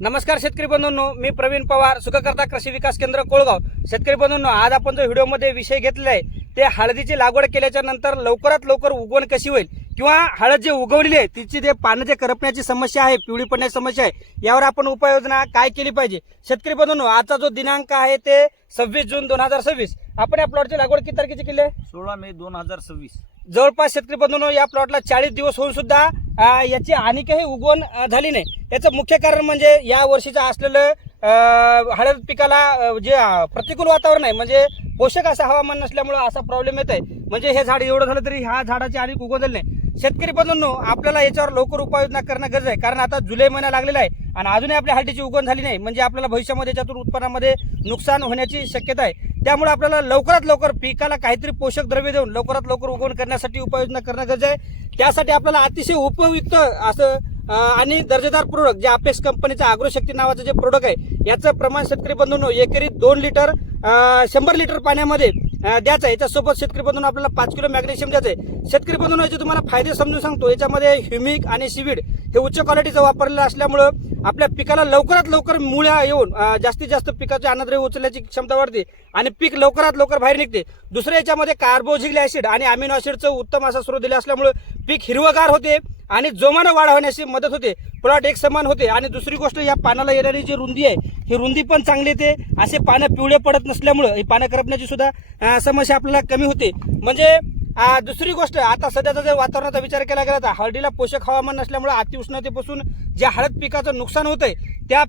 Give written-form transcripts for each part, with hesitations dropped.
नमस्कार शेतकरी बंधूंनो, मी प्रवीण पवार, सुखकर्ता कृषी विकास केंद्र कोळगाव. शेतकरी बंधूंनो, आज आपण जो व्हिडिओमध्ये विषय घेतलेला आहे ते हळदीची लागवड केल्याच्या नंतर लवकरात लवकर उगवण कशी होईल किंवा हळद जे उगवलेली आहे तिची जे पानं जे करपण्याची समस्या आहे, पिवळी पडण्याची समस्या आहे, यावर आपण उपाययोजना काय केली पाहिजे. शेतकरी बंधूंनो, आजचा जो दिनांक आहे ते 26 जून 2026. आपण या प्लॉटची लागवड किती तारखेची केली आहे? 16 मे 2026. जवळपास शेतकरी बंधूंनो, या प्लॉटला 40 दिवस होऊन सुद्धा याची आणि काही उगवण झाली नाही. याचं मुख्य कारण म्हणजे या वर्षीचं असलेलं हळद पिकाला जे प्रतिकूल वातावरण आहे, म्हणजे पोषक असं हवामान नसल्यामुळे असा प्रॉब्लेम येत आहे. म्हणजे हे झाड एवढं झालं तरी ह्या झाडाची आणि उगवण झाली नाही. शेतकरी बंधूंनो, आपल्याला याच्यावर लवकर उपाययोजना करणं गरज आहे, कारण आता जुलै महिना लागलेला आहे आणि अजूनही आपल्या हळदीची उगवण झाली नाही. म्हणजे आपल्याला भविष्यामध्ये याच्यातून उत्पन्नामध्ये नुकसान होण्याची शक्यता आहे. त्यामुळे आपल्याला लवकरात लवकर पिकाला काहीतरी पोषक द्रव्य देऊन लवकरात लवकर उगवण करण्यासाठी उपाययोजना करणं गरज आहे. त्यासाठी आपल्याला अतिशय उपयुक्त असं आणि दर्जेदार प्रोडक्ट जे अपेक्स कंपनीचा अग्रोशक्ती नावाचं जे प्रोडक्ट आहे, याचं प्रमाण शेतकरी बंधूंनो एकरी 2 लिटर 100 लिटर पाण्यामध्ये द्यायचं आहे. याच्यासोबत शेतकरी बंधूंनो आपल्याला 5 किलो मॅग्नेशियम द्यायचं आहे. शेतकरी बंधूंनो, याचे तुम्हाला फायदे समजून सांगतो. याच्यामध्ये ह्युमिक आणि सीविड हे उच्च क्वालिटीचं वापरलेलं असल्यामुळं आपल्या पिकाला लवकरात लवकर मुळ्या येऊन जास्तीत जास्त पिकाचे अन्नद्रव्य उचलण्याची क्षमता वाढते आणि पीक लवकरात लवकर बाहेर निघते. दुसऱ्या याच्यामध्ये कार्बोक्सिलिक ऍसिड आणि अमिनो ऍसिडचं उत्तम असा स्रोत दिला असल्यामुळे पीक हिरवगार होते आणि जोमानं वाढ होण्याची मदत होते. प्लॉट एक समान होते आणि दुसरी गोष्ट, या पानाला येणारी जी रुंदी आहे ही रुंदी पण चांगली येते. असे पानं पिवळे पडत नसल्यामुळं ही पानं करपण्याची सुद्धा समस्या आपल्याला कमी होते. म्हणजे दुसरी गोष्ट, आता सध्याचा जर वातावरणाचा विचार केला गेला तर हळदीला पोषक हवामान नसल्यामुळे अतिउष्णतेपासून जे हळद पिकाचं नुकसान होतंय त्या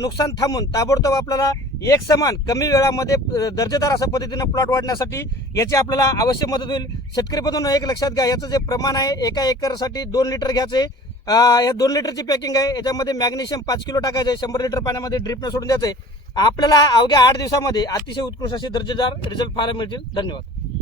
नुकसान थांबून ताबडतोब आपल्याला एक समान कमी वेळामध्ये दर्जेदार अशा पद्धतीनं प्लॉट वाढण्यासाठी याची आपल्याला अवश्य मदत होईल. शेतकरी बंधूंनो, एक लक्षात घ्या, याचं जे प्रमाण आहे एका एकरसाठी 2 लिटर घ्यायचं आहे. या 2 लिटरची पॅकिंग आहे. याच्यामध्ये मॅग्नेशियम 5 किलो टाकायचं आहे. 100 लिटर पाण्यामध्ये ड्रिपनं सोडून द्यायचं आहे. आपल्याला अवघ्या 8 दिवसामध्ये अतिशय उत्कृष्ट असे दर्जेदार रिझल्ट पाहायला मिळतील. धन्यवाद.